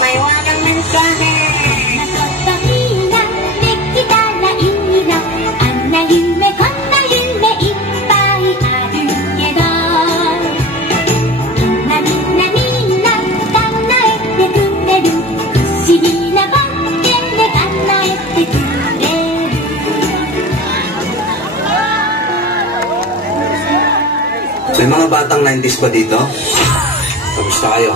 may wagang mensahe. May mga batang 90s ba dito? Kamusta kayo?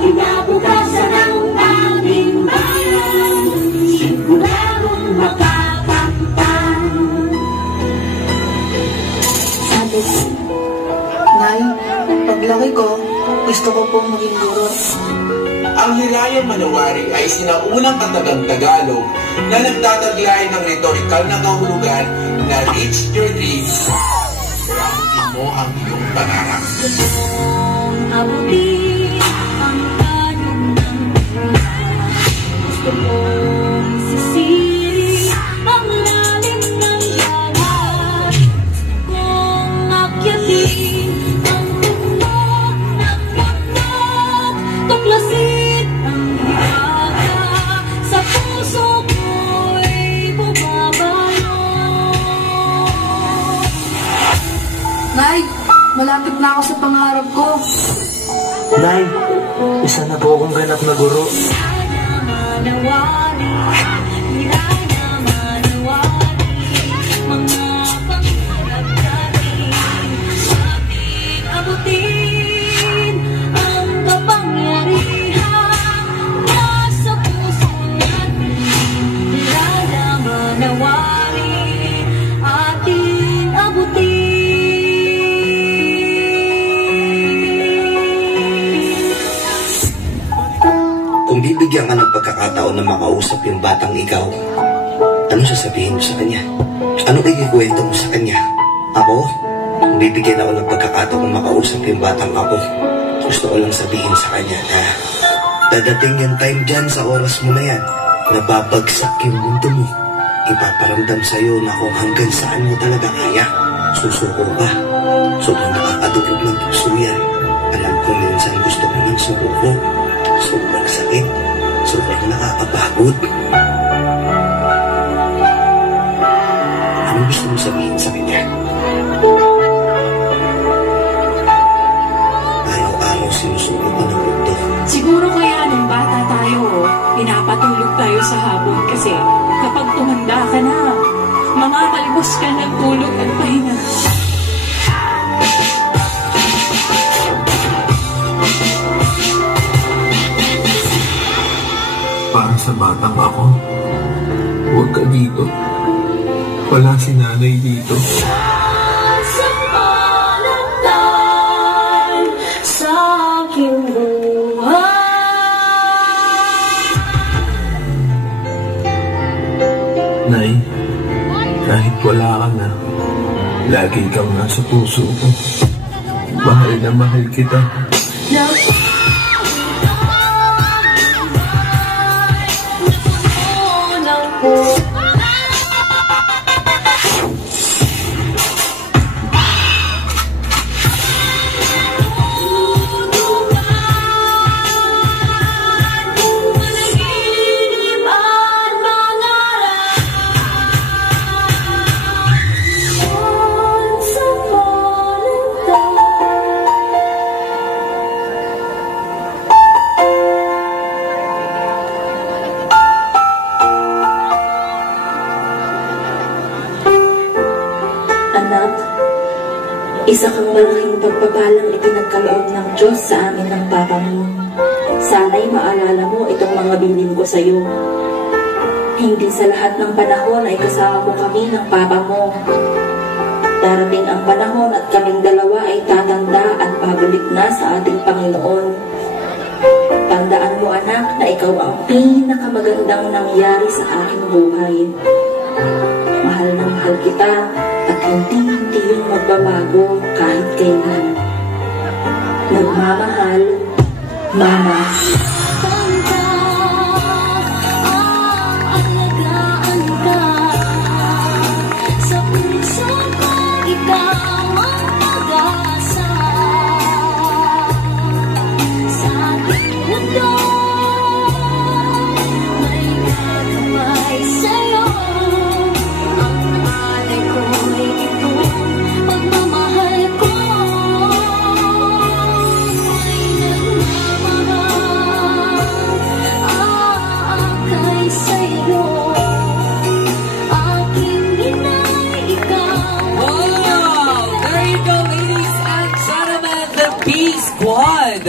Kinabukasan ng aming bayan, sigurong makakamtan. Nay, paglaki ko, gusto ko pong maging guro. Ang Hirayang Manawari ay sinaunang katagang Tagalog na nagtataglay ng rhetorical na kahulugan na reach your dreams. Ramtin mo ang iyong pangarap. Abutin ang tanong ng gusto kong sisiri ang lalim ng yawan kung akyatin ang tugtog ng bundok, tuklasin ang hiwaga sa puso ko'y bumabalot. Nay, malapit na ako sa pangarap ko. Nay, isa na po akong ganap na guro. Manawari, hirana manawari, mga pangarap natin, ating abutin ang kapangyarihan nasa puso natin. Hirana manawari, ating abutin. Kung bibigyan ka ng pagkakataon na makausap yung batang ikaw, ano sasabihin mo sa kanya? Ano ikikwento mo sa kanya? Ako, kung bibigyan ako ng pagkakataon na makausap yung batang ako, gusto ko lang sabihin sa kanya na dadating yung time dyan sa oras mo na yan, na babagsak yung mundo mo. Ipaparamdam sa'yo na kung hanggang saan mo talaga kaya. Susuko ka. Sobrang nakakadulog ng puso yan. Alam ko minsan gusto ko ng sumuko. Sobrang sakit. Sobrang nakakapagod. Ano gusto mo sabihin sa kanya? Araw-araw sinusuko ka ng mundo. Siguro kaya nung bata tayo, pinapatulog tayo sa hapon kasi kapag tumanda ka na, mamamalbos ka ng tulog at pahinga. Para sa batang ako, huwag ka dito. Wala si nanay dito. Sa palatay sa aking buhay. Nay, kahit wala ka na, lagi kang nasa puso ko. Mahal na mahal kita. Isa kang malaking pagpapalang ipinagkaloob ng Diyos sa amin ng Papa mo. Sana'y maalala mo itong mga bilin ko sa iyo. Hindi sa lahat ng panahon ay kasama mo kami ng Papa mo. Darating ang panahon at kaming dalawa ay tatanda ikaw ang pinakamagandang nangyari sa aking buhay. Mahal na mahal kita at hindi yung magbabago kahit kailan. Nagmamahal, Mama. Alagaan ka sa puso ko, ikaw ang pag-asa sa ating mundo. May kakamay sa'yo, ang alay ko'y itong pagmamahal ko. May nagmamahal kay sa'yo, aking inay, ikaw. Wow! There you go, ladies and gentlemen, the B Squad.